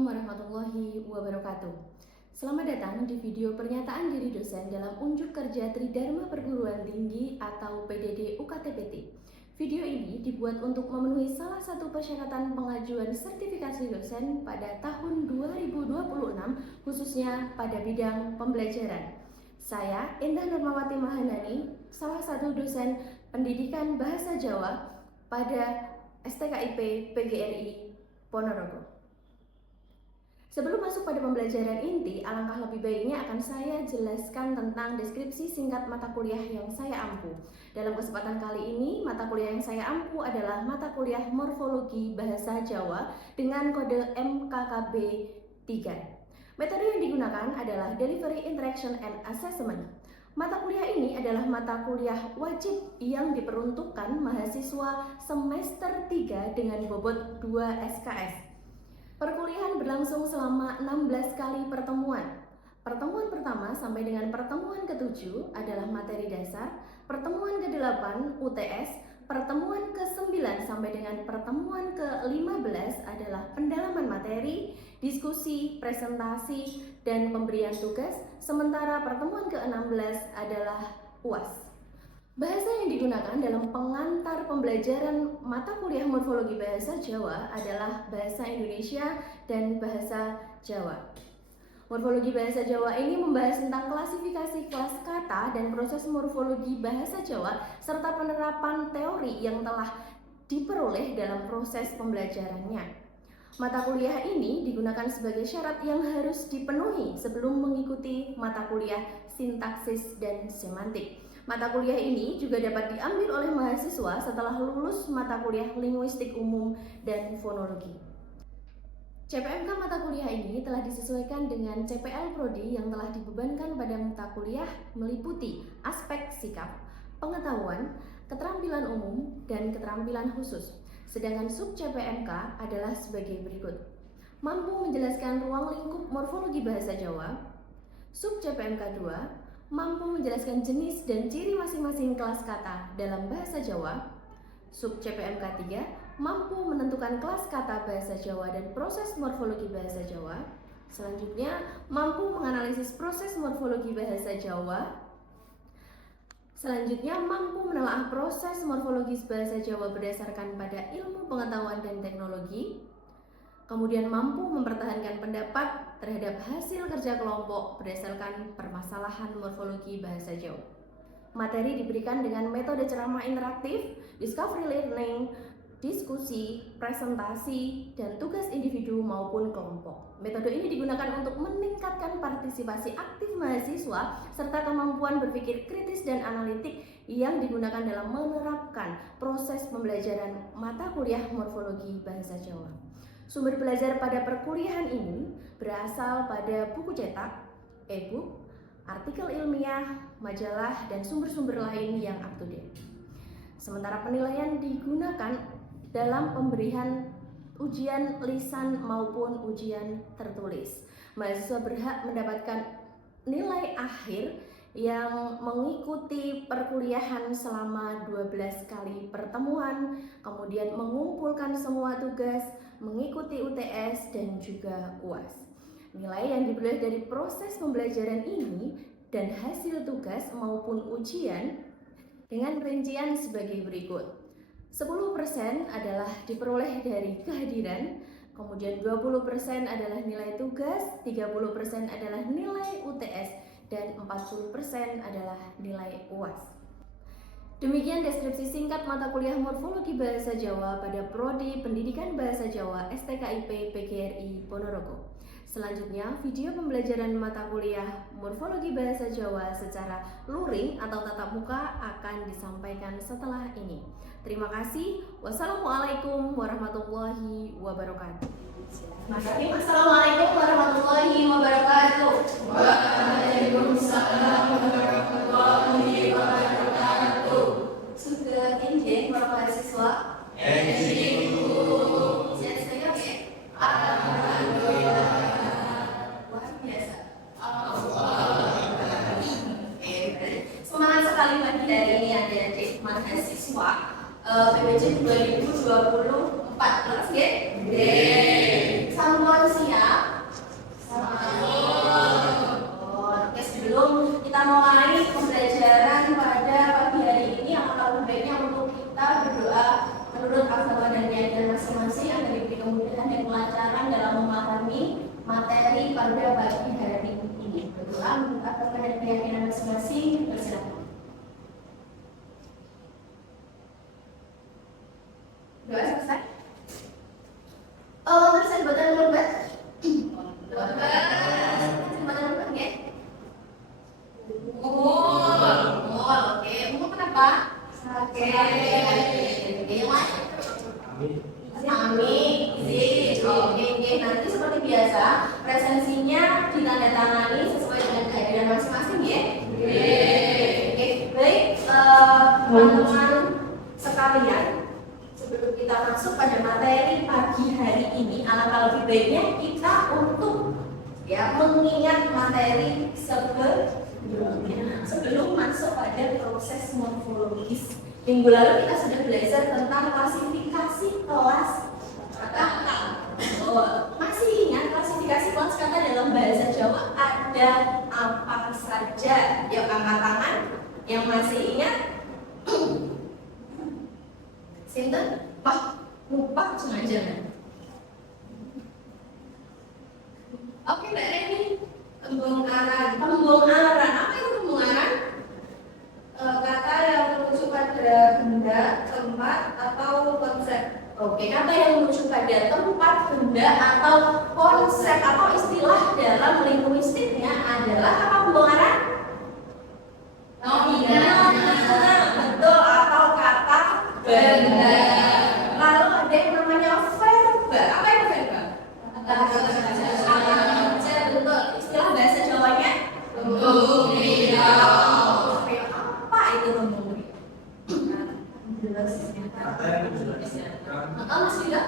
Assalamualaikum warahmatullahi wabarakatuh. Selamat datang di video pernyataan diri dosen dalam Unjuk Kerja Tridharma Perguruan Tinggi atau PDD UKT-PT. Video ini dibuat untuk memenuhi salah satu persyaratan pengajuan sertifikasi dosen pada tahun 2026, khususnya pada bidang pembelajaran. Saya, Indah Nurmawati Mahanani, salah satu dosen pendidikan Bahasa Jawa pada STKIP PGRI Ponorogo. Sebelum masuk pada pembelajaran inti, alangkah lebih baiknya akan saya jelaskan tentang deskripsi singkat mata kuliah yang saya ampu. Dalam kesempatan kali ini, mata kuliah yang saya ampu adalah mata kuliah Morfologi Bahasa Jawa dengan kode MKKB 3. Metode yang digunakan adalah Delivery Interaction and Assessment. Mata kuliah ini adalah mata kuliah wajib yang diperuntukkan mahasiswa semester 3 dengan bobot 2 SKS. Perkuliahan berlangsung selama 16 kali pertemuan. Pertemuan pertama sampai dengan pertemuan ke-7 adalah materi dasar, pertemuan ke-8 UTS, pertemuan ke-9 sampai dengan pertemuan ke-15 adalah pendalaman materi, diskusi, presentasi, dan pemberian tugas, sementara pertemuan ke-16 adalah UAS. Bahasa yang digunakan dalam pengantar pembelajaran mata kuliah Morfologi Bahasa Jawa adalah Bahasa Indonesia dan Bahasa Jawa. Morfologi Bahasa Jawa ini membahas tentang klasifikasi kelas kata dan proses morfologi bahasa Jawa serta penerapan teori yang telah diperoleh dalam proses pembelajarannya. Mata kuliah ini digunakan sebagai syarat yang harus dipenuhi sebelum mengikuti mata kuliah sintaksis dan semantik. Mata kuliah ini juga dapat diambil oleh mahasiswa setelah lulus mata kuliah linguistik umum dan fonologi. CPMK mata kuliah ini telah disesuaikan dengan CPL Prodi yang telah dibebankan pada mata kuliah meliputi aspek sikap, pengetahuan, keterampilan umum, dan keterampilan khusus. Sedangkan sub CPMK adalah sebagai berikut. Mampu menjelaskan ruang lingkup morfologi bahasa Jawa. Sub CPMK 2 mampu menjelaskan jenis dan ciri masing-masing kelas kata dalam bahasa Jawa. Sub CPMK 3 mampu menentukan kelas kata bahasa Jawa dan proses morfologi bahasa Jawa. Selanjutnya, mampu menganalisis proses morfologi bahasa Jawa. Selanjutnya, mampu menelaah proses morfologis bahasa Jawa berdasarkan pada ilmu pengetahuan dan teknologi. Kemudian mampu mempertahankan pendapat terhadap hasil kerja kelompok berdasarkan permasalahan morfologi bahasa Jawa. Materi diberikan dengan metode ceramah interaktif, discovery learning, diskusi, presentasi, dan tugas individu maupun kelompok. Metode ini digunakan untuk meningkatkan partisipasi aktif mahasiswa serta kemampuan berpikir kritis dan analitik yang digunakan dalam menerapkan proses pembelajaran mata kuliah morfologi bahasa Jawa. Sumber belajar pada perkuliahan ini berasal pada buku cetak, e-book, artikel ilmiah, majalah, dan sumber-sumber lain yang up to date. Sementara penilaian digunakan dalam pemberian ujian lisan maupun ujian tertulis. Mahasiswa berhak mendapatkan nilai akhir yang mengikuti perkuliahan selama 12 kali pertemuan, kemudian mengumpulkan semua tugas, mengikuti UTS dan juga UAS. Nilai yang diperoleh dari proses pembelajaran ini dan hasil tugas maupun ujian dengan rincian sebagai berikut. 10% adalah diperoleh dari kehadiran, kemudian 20% adalah nilai tugas, 30% adalah nilai UTS, dan 40% adalah nilai UAS. Demikian deskripsi singkat mata kuliah Morfologi Bahasa Jawa pada Prodi Pendidikan Bahasa Jawa STKIP PGRI Ponorogo. Selanjutnya, video pembelajaran mata kuliah Morfologi Bahasa Jawa secara luring atau tatap muka akan disampaikan setelah ini. Terima kasih. Wassalamualaikum warahmatullahi wabarakatuh. Assalamualaikum warahmatullahi wabarakatuh. Waalaikumsalam warahmatullahi wabarakatuh. Sudah injek para mahasiswa? Injek Bu. Sehat saya oke? Alhamdulillah. Luar biasa. Semangat sekali lagi dari adik-adik mahasiswa PBJ 2024 ya? Sampun siap. pada pagi hari ini. Berdoa mengungkapkan dan keyakinan masing-masing. Bersilakan. Doa selesai? Oh, terus jembatan lembat. Jembatan lembat nggak? Oke. Umur kenapa? Sakit. Yang lain? Amin. Oke. Nanti seperti biasa, presensinya ditandatangani sesuai dengan kehadiran masing-masing ya. Oke. Baik, teman-teman sekalian. Sebelum kita masuk pada materi pagi hari ini, alangkah lebih baiknya kita untuk mengingat materi sebelum masuk pada proses morfologis. Minggu lalu kita sudah belajar tentang klasifikasi kelas kata. Masih ingat klasifikasi kelas kata dalam bahasa Jawa ada apa saja? Yuk angkat tangan yang masih ingat. Sinten? Wah, lupa sengaja. Oke, Mbak Reni. Tembung aran. Apa itu tembung aran? Kata yang merujuk pada benda, tempat, atau konsep. Oke, kata yang merujuk pada tempat, benda, atau konsep atau istilah dalam linguistiknya adalah apa tembung aran? Nominal. Betul, atau kata benda. Lalu ada yang namanya verba. Apa itu verba? Betul. Istilah bahasa Jawanya nominal. Apa itu nominal? Masih enggak?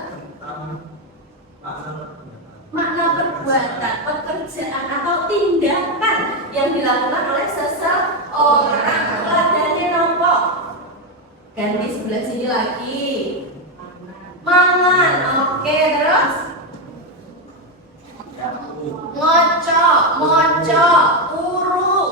Makna perbuatan, pekerjaan atau tindakan yang dilakukan oleh seseorang. Teladannya nopo? Ganti sebelah sini lagi. Mangan. Oke, terus ngocok, turu,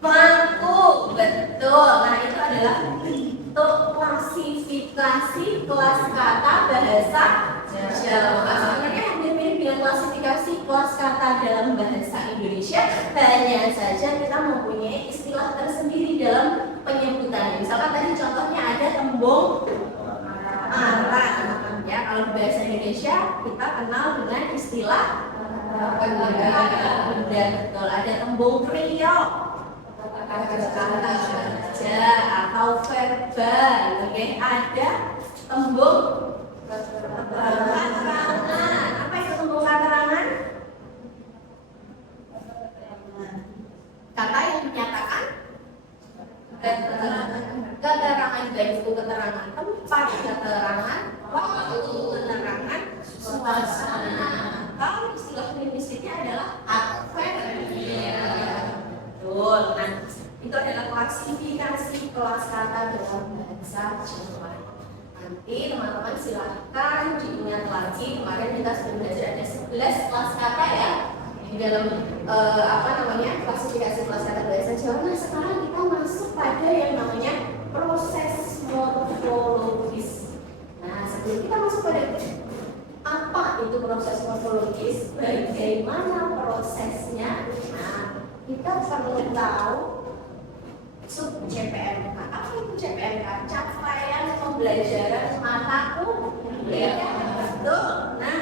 mangku. Betul. Nah, itu adalah bentuk klasifikasi kelas kata bahasa Jawa. Sebenarnya hampir mirip dengan klasifikasi kelas kata dalam bahasa Indonesia, hanya saja kita mempunyai istilah tersendiri dalam penyebutannya. Misalkan tadi contohnya ada tembung aran. Ya, kalau di bahasa Indonesia kita kenal dengan istilah benda. Betul. Ada tembung kriok, kata kerja atau verbal. Oke, ada tembung keterangan. Apa itu tembung keterangan? Kata yang menyatakan keterangan baik itu keterangan tempat, keterangan waktu, keterangan suasana. Kalau istilah linguistiknya adalah adverbial. Betul. Nah, itu adalah klasifikasi kelas kata dalam bahasa Jawa. Nanti teman-teman silahkan diingat lagi, kemarin kita sudah belajar ada 11 kelas kata ya di dalam klasifikasi kelas kata bahasa Jawa. Nah, sekarang kita masuk pada yang namanya proses morfologis. Nah, sebelum kita masuk pada apa itu proses morfologis, bagaimana prosesnya, nah, kita perlu tahu sub CPMK. Apa itu CPMK? Capaian pembelajaran mata kuliah. Betul. Nah,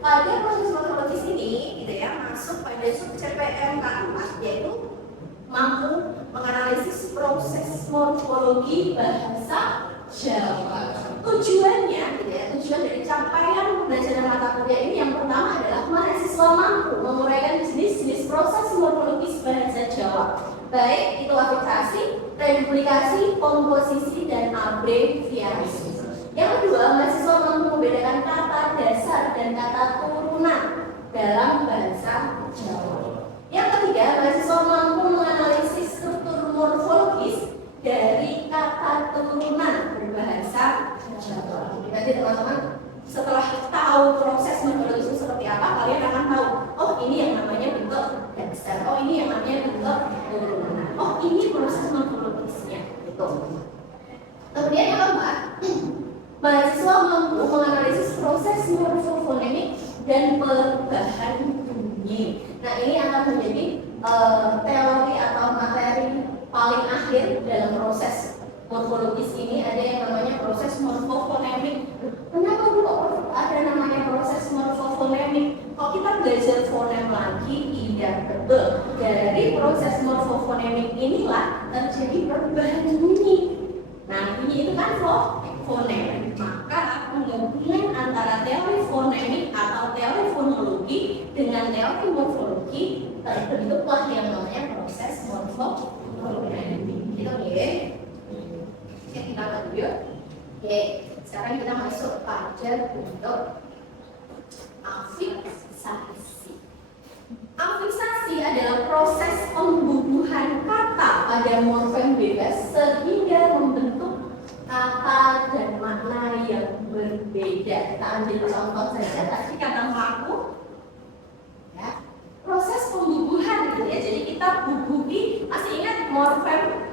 pada proses morfologis ini, gitu ya, masuk pada sub CPMK 4, yaitu mampu menganalisis proses morfologi bahasa Jawa. Tujuannya, gitu ya, tujuan dari capaian pembelajaran mata kuliah ini yang pertama adalah mahasiswa mampu menguraikan jenis-jenis proses morfologis bahasa Jawa, baik itu afiksasi, reduplikasi, komposisi, dan abreviasi. Yang kedua, mahasiswa mampu membedakan kata dasar dan kata turunan dalam bahasa Jawa. Yang ketiga, mahasiswa mampu menganalisis struktur morfologis dari kata turunan berbahasa Jawa. Jadi teman-teman, setelah tahu proses morfologis itu seperti apa, kalian akan tahu, oh ini yang namanya bentuk dasar, oh ini yang namanya bentuk turunan, oh ini proses morfologisnya. Gitu. Kemudian yang keempat, mahasiswa mampu menganalisis proses morfofonemik dan perubahan tinggi. Nah, ini akan menjadi teori atau materi paling akhir dalam proses morfologis ini. Ada yang namanya proses morfofonemik. Kenapa kok ada namanya proses morfofonemik? Kalau kita belajar fonem lagi, iya betul. Dari proses morfofonemik inilah terjadi perubahan bunyi. Nah, bunyi itu kan fonem. Maka penggabungan antara teori fonemik atau teori fonologi dengan teori morfologi terbentuklah yang namanya proses morfofonemik. Gitu ya. Oke, kita lanjut yuk. Oke, sekarang kita masuk pada bentuk afiksasi. Afiksasi adalah proses pembubuhan kata pada morfem bebas sehingga membentuk kata dan makna yang berbeda. Kita ambil contoh saja tadi kata maku. Ya, proses pembubuhan gitu ya. Jadi kita bubuhi, masih ingat morfem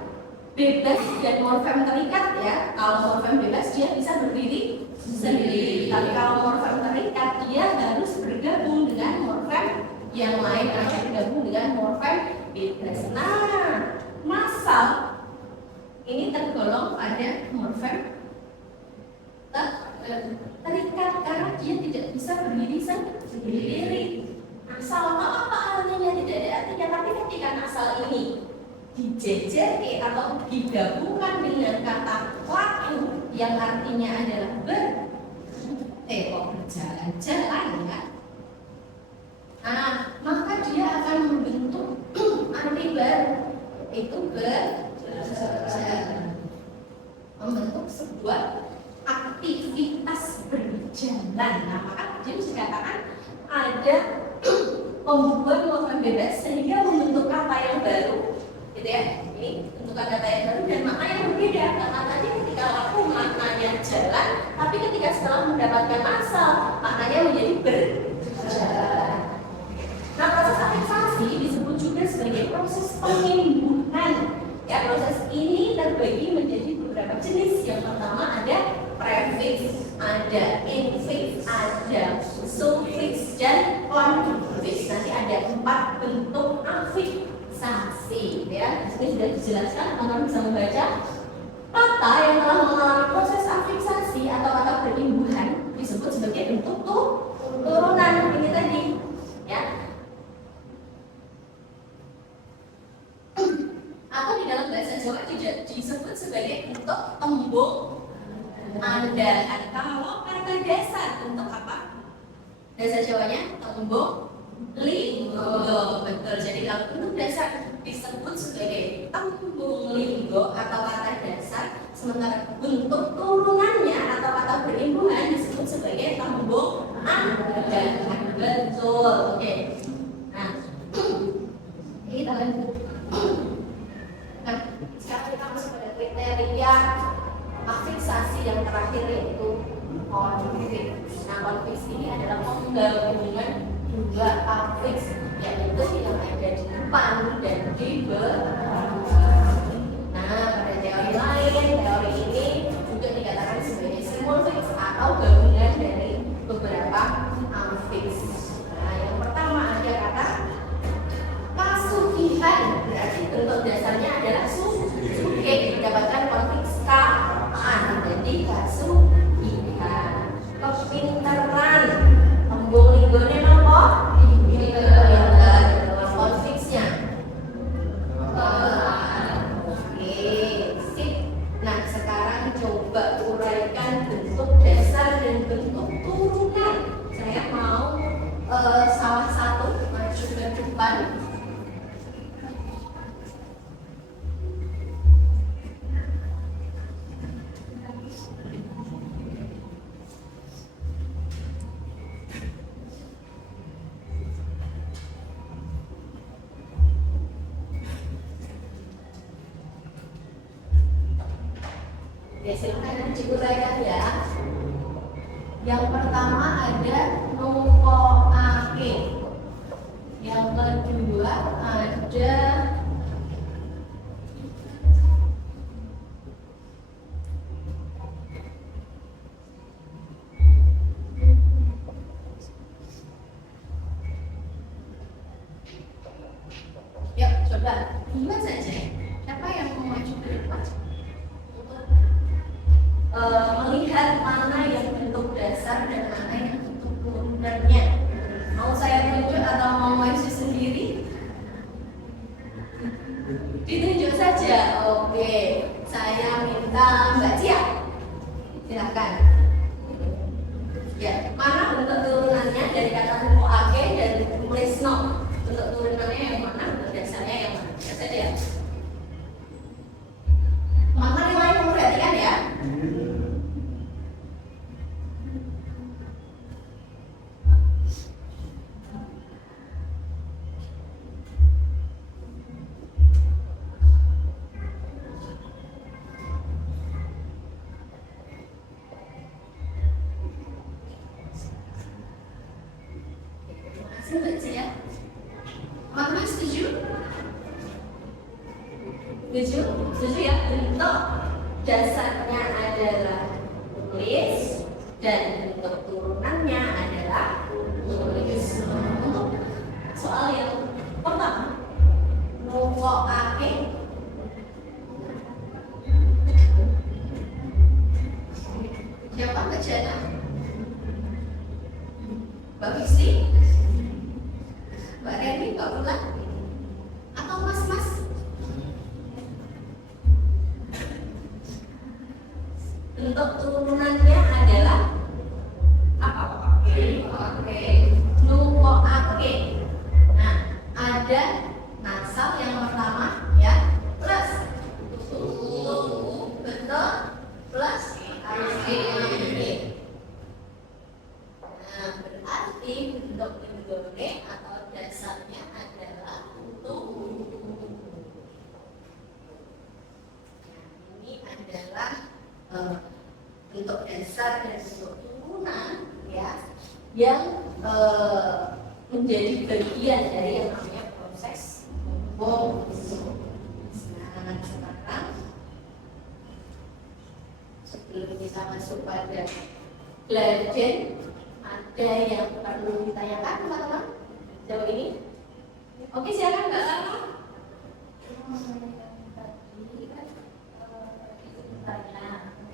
bebas dan morfem terikat ya. Kalau morfem bebas dia bisa berdiri sendiri, tapi kalau morfem terikat dia harus bergabung dengan morfem yang lain atau bergabung dengan morfem bebas. Nah, masal ini tergolong pada morfem terikat karena dia tidak bisa berdiri sendiri. Asal apa artinya tidak ada artinya, tapi ketika asal ini dijejeri atau digabungkan dengan kata laku yang artinya adalah berjalan-jalan ya. Nah, maka dia akan membentuk arti baru, itu berjalan, membentuk sebuah aktivitas berjalan. Nah, maka jadi dikatakan ada pembubuhan morfem bebas sehingga membentuk kata yang baru, gitu ya. Ini bentukan kata yang baru dan makna yang berbeda. Karena tadi ketika laku maknanya jalan, tapi ketika setelah mendapatkan asal maknanya menjadi berjalan. Nah, proses afiksasi disebut juga sebagai proses penimbunan. Ya, proses ini terbagi menjadi beberapa jenis. Yang pertama ada prefiks, ada infiks, ada sufiks dan konfiks. Nanti ada 4 bentuk afiksasi. Ya, di sini sudah dijelaskan, teman-teman bisa membaca. Kata yang telah mengalami proses afiksasi atau kata penimbuhan disebut sebagai bentuk turunan ini tadi. Ya. Atau di dalam bahasa Jawa juga disebut sebagai bentuk tembung andalan. Kalau kata dasar bentuk apa? Bahasa Jawanya tembung linggo. Betul. Jadi kalau bentuk dasar disebut sebagai tembung linggo atau kata dasar, sementara bentuk turunannya atau kata berimbuhan disebut sebagai tembung andalan. Betul. Oke. Nah, kita lanjut. Nah, sekarang kita masuk pada kriteria afiksasi yang terakhir yaitu konfiks. Nah, konfiks ini adalah penggabungan dua afiks, yaitu yang ada di depan dan di belakang. Nah, pada teori lain, teori ini juga dikatakan sebagai simulfiks atau gabungan dari beberapa afiks. Nah, yang pertama ada kata kasugihan, berarti bentuk dasarnya adalah suge, mendapatkan konfiks kaan, jadi kasugihan. Kepintaran, tembung linggonya apa? Pintar, konfiksnya oke, sip. Nah, sekarang coba uraikan bentuk dasar dan bentuk turunan. Saya mau salah satu maju ke depan. Ya, silakan diuraikan ya. Yang pertama ada nukoake. Yang kedua ada Dua saja. Siapa yang mau maju ke depan untuk melihat mana yang bentuk dasar dan mana yang bentuk turunannya? Mau saya tunjuk atau mau maju sendiri? Ditunjuk saja. Oke, saya minta Mbak Cia. Silakan. Ya, mana bentuk turunannya dari kata buku ake dan tulis no? Bentuk turunannya yang mana? Bentuk dasarnya yang mana? Ya saja. Teman-teman yang lain memperhatikan ya. Baca ya. Teman-teman setuju? Setuju? Setuju ya? Bentuk dasarnya adalah tulis dan bentuk turunannya adalah tulis. Untuk soal yang pertama, nukokake. Siapa bacanya? Mbak Fiksi? Mbak Reni, Mbak Bulan? Atau Mas-mas? Bentuk turunannya adalah apa? Oke. Nukokake. Nah, ada nasal yang pertama ya, plus betul, plus ake. Nah, berarti bentuk indone atau dasarnya adalah untuk ini adalah bentuk dasar dan bentuk turunan ya yang menjadi bagian dari yang namanya proses pembentukan. Nah, sekarang sebelum kita masuk pada belajar, ada yang perlu ditanyakan teman-teman sejauh ini? Oke, silakan Mbak Lama.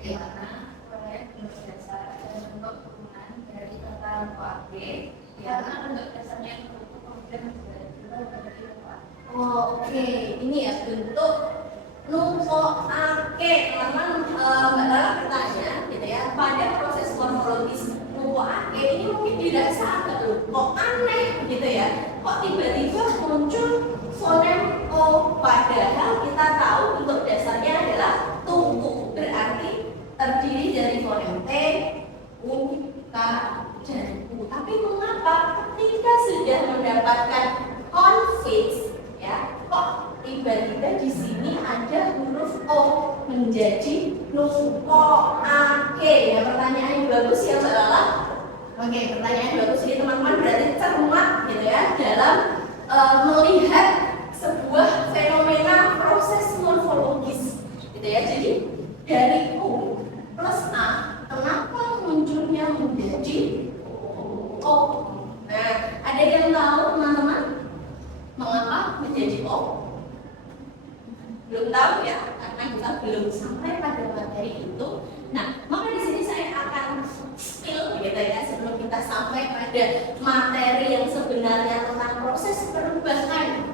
Karena proyek berdasar dan bentuk turunan dari kata ake, karena bentuk dasarnya itu kemudian oke, ini ya bentuk nukokake. Teman-teman, Mbak Lala bertanya gitu ya, pada proses morfologis nukokake ini mungkin dirasa agak kok aneh gitu ya, kok tiba-tiba muncul fonem o, padahal kita tahu bentuk dasarnya adalah tungku, berarti terdiri dari fonem t, u, k, dan u. Tapi mengapa ketika sudah mendapatkan konfiks ya, kok tiba-tiba di sini ada huruf o menjadi nukokake? Ya, pertanyaan yang bagus ya Mbak Lala. Oke, pertanyaan bagus ini teman-teman, berarti cermat gitu ya dalam melihat sebuah fenomena proses morfologis gitu ya. Jadi dari u plus a, kenapa munculnya menjadi o? Nah, ada yang tahu teman-teman mengapa menjadi o? Belum tahu ya, karena kita belum sampai pada materi itu. Nah, maka di sini saya akan spill gitu ya, sebelum kita sampai pada materi yang sebenarnya tentang proses perubahan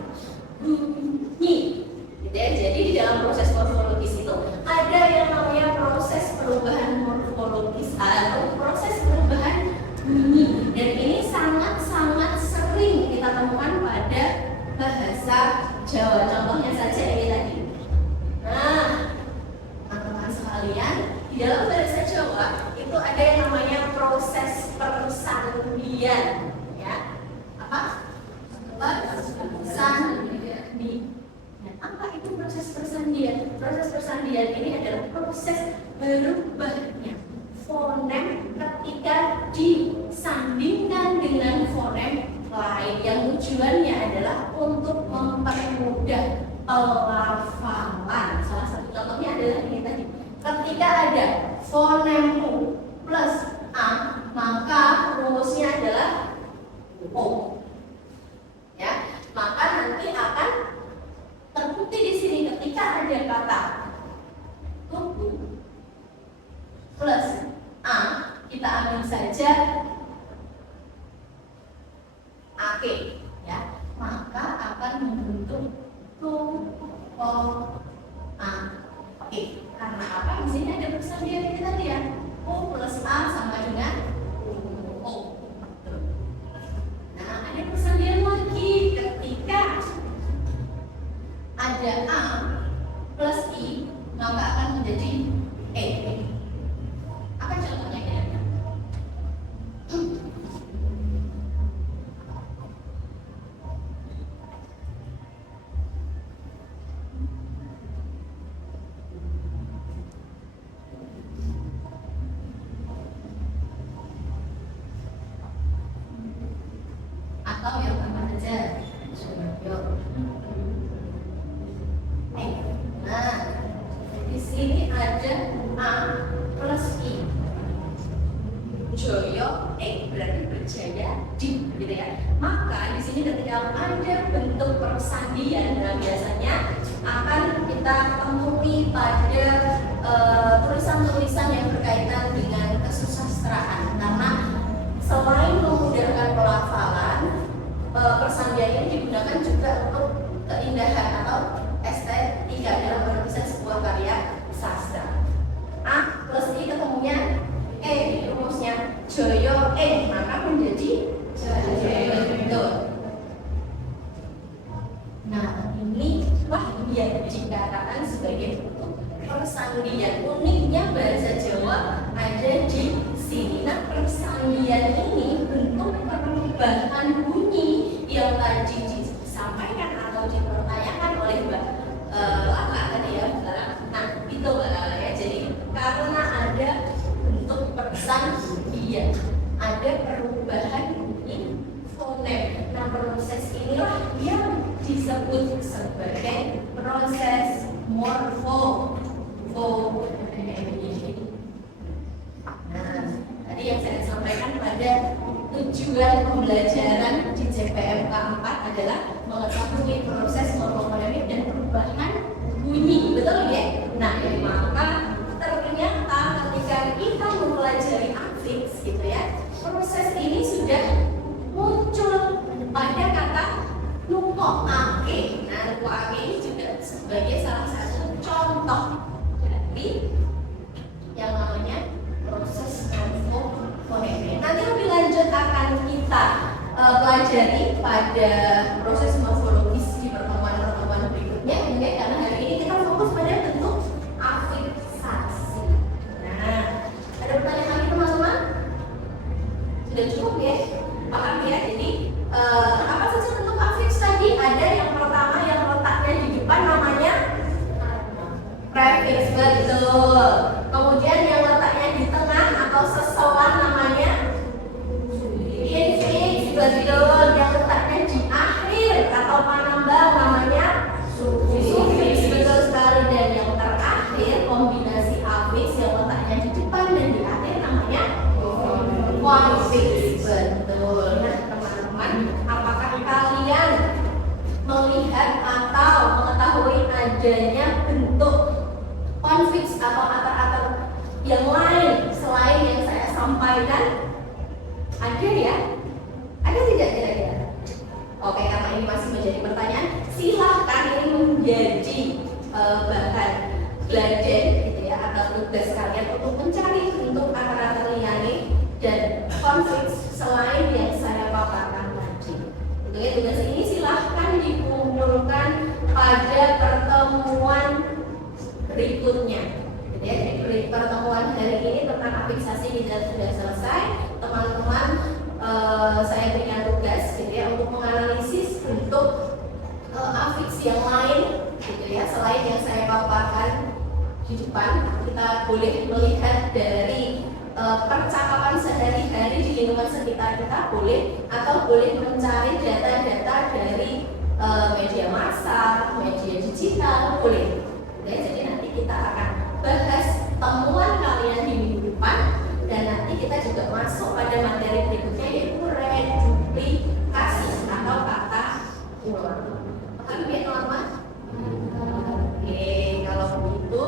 bunyi gitu ya. Jadi di dalam proses morfologis itu ada yang namanya proses perubahan morfologis atau proses perubahan bunyi, dan ini sangat-sangat sering kita temukan pada bahasa Jawa. Contohnya saja ini tadi. Nah, teman-teman sekalian, di dalam bahasa Jawa itu ada yang namanya proses persandian ya. Apa? Persandian. Nah, apa itu proses persandian? Proses persandian ini adalah proses berubahnya fonem ketika disandingkan dengan fonem lain, yang tujuannya adalah untuk mempermudah pelafalan. Salah satu contohnya adalah ini tadi. Ketika ada fonem u plus a, maka rumusnya adalah o. Ya, maka nanti akan terbuka ya, maka akan membentuk tupoake. Karena apa? Di sini ada persamaan ini tadi ya. U plus A sama dengan O. Nah, ada persamaan lagi ketika ada A plus I, maka akan menjadi E. Apa contohnya kira-kira? Atau yang sama aja, Joyo. Nah, di sini ada A plus I. Joyo, berarti berjaya di, gitu ya. Maka di sini ketika ada bentuk persandian, nah biasanya akan kita temui pada tulisan-tulisan yang berkaitan dengan kesusastraan. Karena selain memudahkan pelafalan, persandian ini digunakan juga untuk keindahan atau estetika dalam penulisan sebuah karya sastra. A plus I ketemunya E, rumusnya Joyo maka menjadi Joyo. Betul. Nah, inilah yang dikatakan sebagai bentuk persandian. Uniknya bahasa Jawa ada di sini. Nah, persandian ini bentuk perubahan bunyi yang tadi disampaikan atau dipertanyakan oleh Mbak Lala tadi ya, Mbak Lala. Nah, itu Mbak Lala ya. Jadi karena ada bentuk persandian, ada perubahan bunyi fonem. Nah, proses inilah yang disebut sebagai proses morfofonemik. Nah, tadi yang saya sampaikan pada tujuan pembelajaran di CPMK 4 adalah mengetahui proses morfofonemik dan perubahan bunyi, betul ya? Nah, maka ternyata ketika kita mempelajari afiks gitu ya, proses ini sudah muncul pada kata nupoake. Nah, nupoake ini juga sebagai salah satu contoh dari yang namanya proses morfofonemik. Nanti lebih lanjut akan kita pelajari pada proses morfologis di pertemuan-pertemuan berikutnya, ya, karena hari ini kita fokus pada bentuk afiksasi. Nah, ada pertanyaan lagi teman-teman? Sudah cukup ya? Paham ya? Jadi apa saja bentuk afiks tadi? Ada yang pertama yang letaknya di depan namanya prefiks, betul. Kemudian yang letaknya di tengah atau seselan namanya infiks, betul. Yang letaknya di akhir atau penambah namanya sufiks, betul sekali. Dan yang terakhir kombinasi afiks yang letaknya di depan dan di akhir namanya konfiks, betul. Nah, teman-teman, apakah kalian melihat atau mengetahui adanya bentuk konfiks atau atar-atar yang lain selain yang saya sampaikan? Ada ya? Ada tidak kira-kira? Oke, karena ini masih menjadi pertanyaan, silahkan ini menjadi bahan belajar gitu ya, atau tugas kalian untuk mencari bentuk atar-atar liane dan konfiks selain yang saya paparkan tadi. Gitu ya, tugas ini silahkan dikumpulkan pada pertemuan berikutnya. Gitu ya, jadi pertemuan hari ini tentang afiksasi kita sudah selesai. Teman-teman, saya berikan tugas gitu ya untuk menganalisis bentuk afiks yang lain gitu ya, selain yang saya paparkan di depan. Kita boleh melihat dari percakapan sehari-hari di lingkungan sekitar kita, boleh, atau boleh mencari data-data dari media massa, media digital, boleh. Ya, jadi nanti kita akan bahas temuan kalian di minggu depan, dan nanti kita juga masuk pada materi berikutnya yaitu reduplikasi atau kata ulang. Paham ya teman-teman? Oke, kalau begitu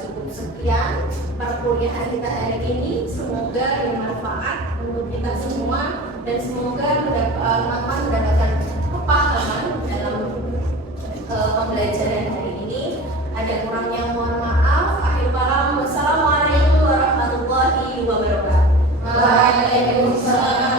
cukup sekian perkuliahan kita hari ini. Semoga bermanfaat untuk kita semua. dan semoga teman-teman mendapatkan kepahaman dalam pembelajaran hari ini. Ada kurangnya mohon maaf. Akhir kalam, wassalamualaikum warahmatullahi wabarakatuh. Waalaikumsalam.